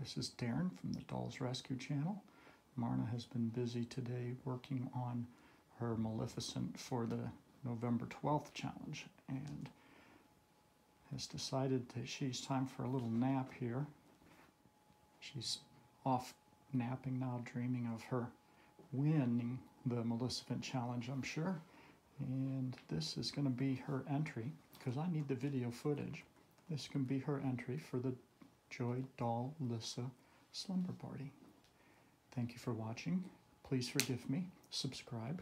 This is Darren from the Dolls Rescue Channel. Marna has been busy today working on her Maleficent for the November 12th challenge and has decided that she's time for a little nap here. She's off napping now, dreaming of her winning the Maleficent challenge, I'm sure. And this is going to be her entry, because I need the video footage. This can be her entry for the Joy Doll Lissa Slumber Party. Thank you for watching. Please forgive me, subscribe,